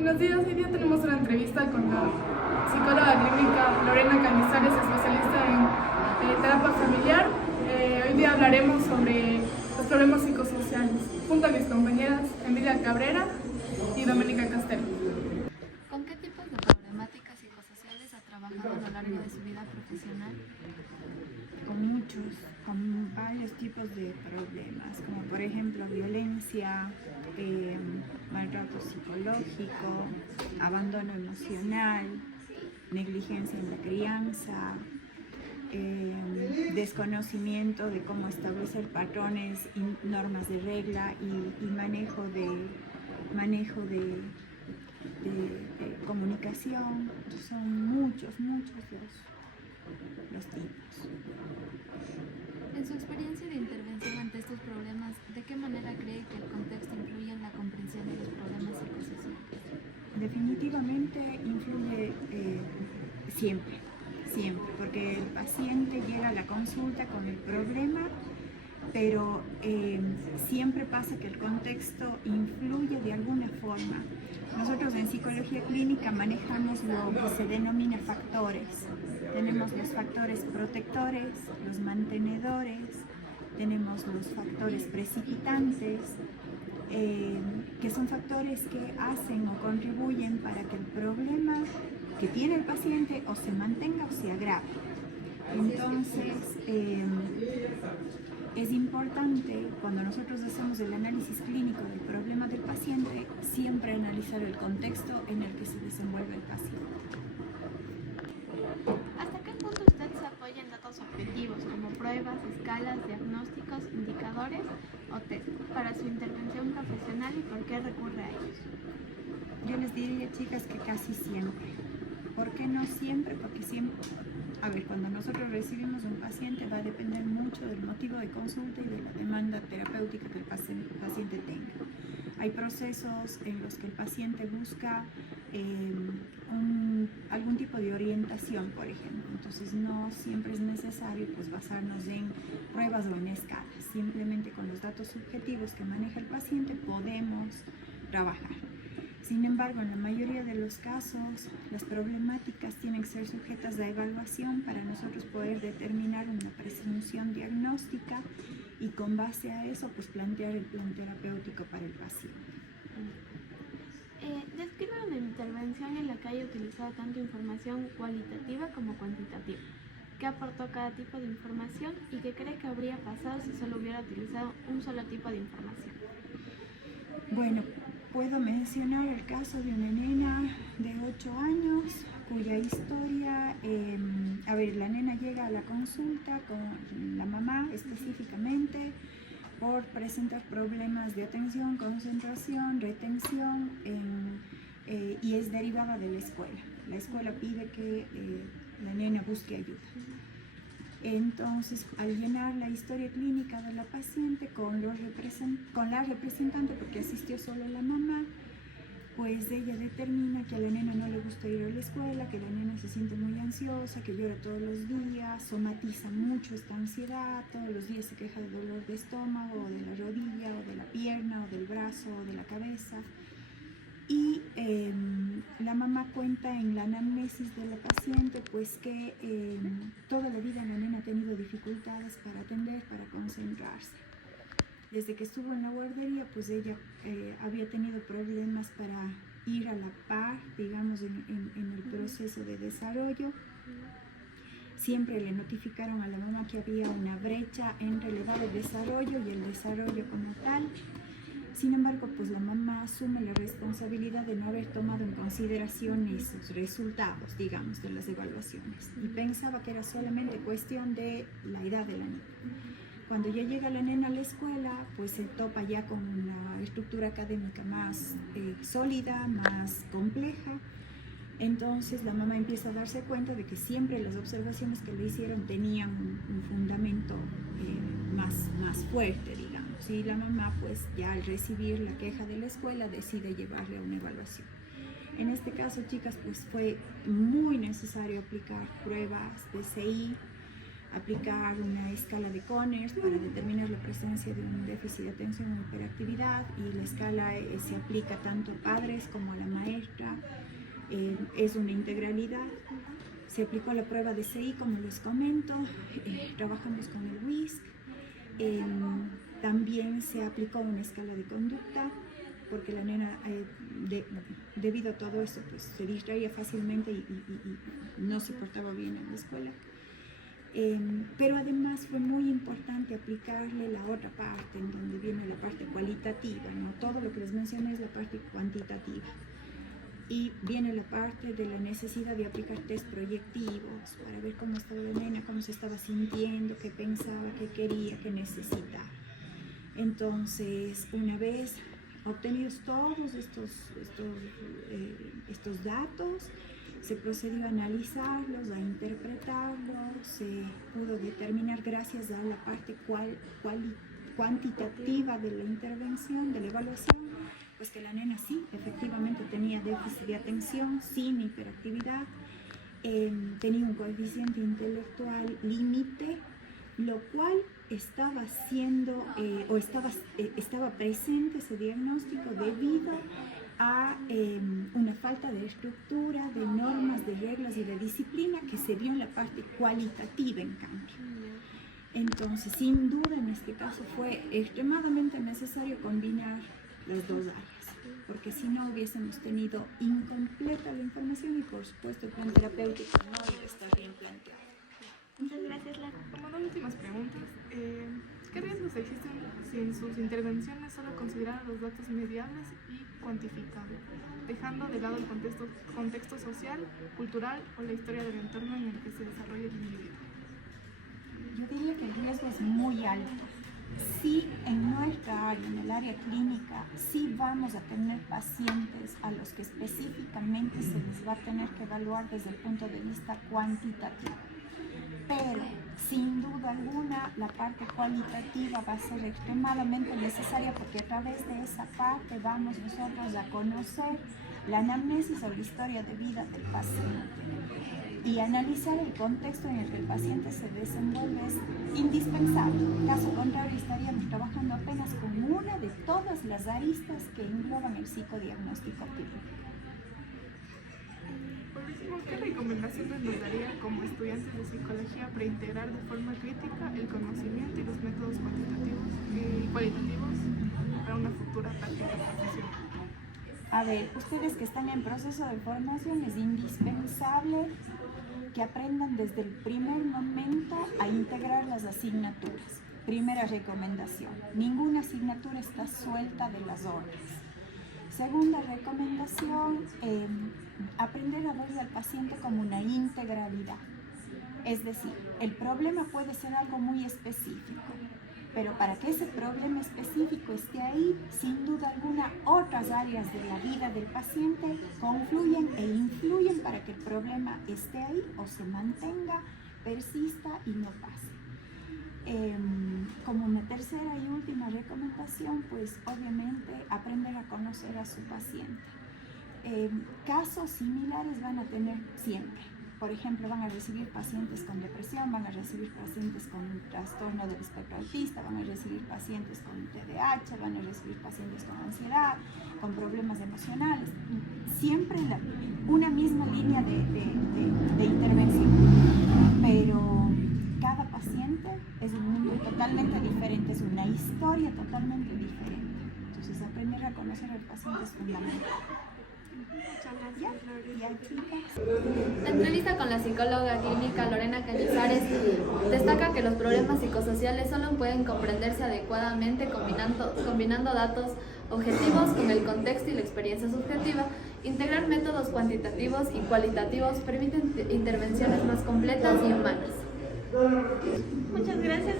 Buenos días, hoy día tenemos una entrevista con la psicóloga clínica Lorena Cañizares, especialista en terapia familiar. Hoy día hablaremos sobre los problemas psicosociales, junto a mis compañeras Emilia Cabrera y Doménica Castelo. ¿Con qué tipos de problemáticas psicosociales ha trabajado a lo largo de su vida profesional? Con varios tipos de problemas, como por ejemplo violencia, maltrato psicológico, abandono emocional, negligencia en la crianza, desconocimiento de cómo establecer patrones y normas de regla y manejo de comunicación. Son muchos los tipos. En su experiencia de intervención ante estos problemas, ¿de qué manera cree que el contexto influye en la comprensión de los problemas psicosociales? Definitivamente influye siempre, porque el paciente llega a la consulta con el problema, pero siempre pasa que el contexto influye de alguna forma. Nosotros en psicología clínica manejamos lo que se denomina factores. Tenemos los factores protectores, los mantenedores, tenemos los factores precipitantes, que son factores que hacen o contribuyen para que el problema que tiene el paciente o se mantenga o se agrave. Entonces, es importante, cuando nosotros hacemos el análisis clínico del problema del paciente, siempre analizar el contexto en el que se desenvuelve el paciente. ¿Hasta qué punto usted se apoya en datos objetivos como pruebas, escalas, diagnósticos, indicadores o test para su intervención profesional y por qué recurre a ellos? Yo les diría, chicas, que casi siempre. ¿Por qué no siempre? Porque siempre, cuando nosotros recibimos un paciente va a depender mucho del motivo de consulta y de la demanda terapéutica que el paciente tenga. Hay procesos en los que el paciente busca algún tipo de orientación, por ejemplo. Entonces no siempre es necesario basarnos en pruebas o en escalas. Simplemente con los datos subjetivos que maneja el paciente podemos trabajar. Sin embargo, en la mayoría de los casos, las problemáticas tienen que ser sujetas a evaluación para nosotros poder determinar una presunción diagnóstica y con base a eso, plantear el plan terapéutico para el paciente. Describe una intervención en la que haya utilizado tanto información cualitativa como cuantitativa. ¿Qué aportó cada tipo de información y qué cree que habría pasado si solo hubiera utilizado un solo tipo de información? Bueno, puedo mencionar el caso de una nena de 8 años cuya historia, la nena llega a la consulta con la mamá específicamente por presentar problemas de atención, concentración, retención y es derivada de la escuela. La escuela pide que la nena busque ayuda. Entonces, al llenar la historia clínica de la paciente con la representante, porque asistió solo la mamá, pues ella determina que a la nena no le gusta ir a la escuela, que la nena se siente muy ansiosa, que llora todos los días, somatiza mucho esta ansiedad, todos los días se queja de dolor de estómago, o de la rodilla, o de la pierna, o del brazo, o de la cabeza. Y la mamá cuenta en la anamnesis de la paciente que toda la vida la nena ha tenido dificultades para atender, para concentrarse. Desde que estuvo en la guardería, ella había tenido problemas para ir a la par, digamos, en el proceso de desarrollo. Siempre le notificaron a la mamá que había una brecha entre la edad de desarrollo y el desarrollo como tal. Sin embargo, la mamá asume la responsabilidad de no haber tomado en consideración esos resultados, digamos, de las evaluaciones y pensaba que era solamente cuestión de la edad de la niña. Cuando ya llega la nena a la escuela, se topa ya con una estructura académica más sólida, más compleja. Entonces la mamá empieza a darse cuenta de que siempre las observaciones que le hicieron tenían un fundamento más fuerte, digamos. Y la mamá, ya al recibir la queja de la escuela, decide llevarle a una evaluación. En este caso, chicas, fue muy necesario aplicar pruebas, PCI, aplicar una escala de Conners para determinar la presencia de un déficit de atención o hiperactividad, y la escala se aplica tanto a padres como a la maestra, es una integralidad. Se aplicó la prueba de CI, como les comento, trabajamos con el WISC. También se aplicó una escala de conducta, porque la nena, debido a todo eso, pues se distraía fácilmente y no se portaba bien en la escuela. Pero además fue muy importante aplicarle la otra parte, en donde viene la parte cualitativa, ¿no? Todo lo que les mencioné es la parte cuantitativa. Y viene la parte de la necesidad de aplicar test proyectivos para ver cómo estaba la nena, cómo se estaba sintiendo, qué pensaba, qué quería, qué necesitaba. Entonces, una vez obtenidos todos estos datos, se procedió a analizarlos, a interpretarlos, se pudo determinar, gracias a la parte cuantitativa de la intervención, de la evaluación, pues que la nena sí, efectivamente tenía déficit de atención sin hiperactividad, tenía un coeficiente intelectual límite, lo cual estaba siendo estaba presente ese diagnóstico debido a una falta de estructura, de normas, de reglas y de disciplina que se vio en la parte cualitativa, en cambio. Entonces, sin duda, en este caso fue extremadamente necesario combinar las dos áreas, porque si no hubiésemos tenido incompleta la información y, por supuesto, el plan terapéutico no iba a estar bien planteado. Muchas gracias, Lara. Como dos últimas preguntas, ¿qué riesgos existen si en sus intervenciones solo consideraran los datos mediables y cuantificables, dejando de lado el contexto social, cultural o la historia del entorno en el que se desarrolla el individuo? Yo diría que el riesgo es muy alto. Sí, en nuestra área, en el área clínica, sí vamos a tener pacientes a los que específicamente se les va a tener que evaluar desde el punto de vista cuantitativo. Pero, sin duda alguna, la parte cualitativa va a ser extremadamente necesaria, porque a través de esa parte vamos nosotros a conocer la anamnesis o la historia de vida del paciente. Y analizar el contexto en el que el paciente se desenvuelve es indispensable. Caso contrario, estaríamos trabajando apenas con una de todas las aristas que engloban el psicodiagnóstico clínico. Por último, ¿qué recomendaciones nos daría como estudiantes de psicología para integrar de forma crítica el conocimiento y los métodos cuantitativos y cualitativos para una futura práctica profesional? A ver, ustedes que están en proceso de formación, es indispensable que aprendan desde el primer momento a integrar las asignaturas. Primera recomendación: ninguna asignatura está suelta de las órdenes. Segunda recomendación, aprender a ver al paciente como una integralidad. Es decir, el problema puede ser algo muy específico, pero para que ese problema específico esté ahí, sin duda alguna, otras áreas de la vida del paciente confluyen e influyen para que el problema esté ahí o se mantenga, persista y no pase. Como una tercera y última recomendación, pues obviamente aprender a conocer a su paciente. Casos similares van a tener siempre. Por ejemplo, van a recibir pacientes con depresión, van a recibir pacientes con trastorno del espectro autista, van a recibir pacientes con TDAH, van a recibir pacientes con ansiedad, con problemas emocionales. Siempre una misma línea de intervención, pero cada paciente es un mundo totalmente diferente, es una historia totalmente diferente. Entonces, aprender a conocer al paciente es fundamental. Muchas gracias, Lorena. La entrevista con la psicóloga clínica Lorena Cañizares destaca que los problemas psicosociales solo pueden comprenderse adecuadamente combinando datos objetivos con el contexto y la experiencia subjetiva. Integrar métodos cuantitativos y cualitativos permite intervenciones más completas y humanas. Muchas gracias.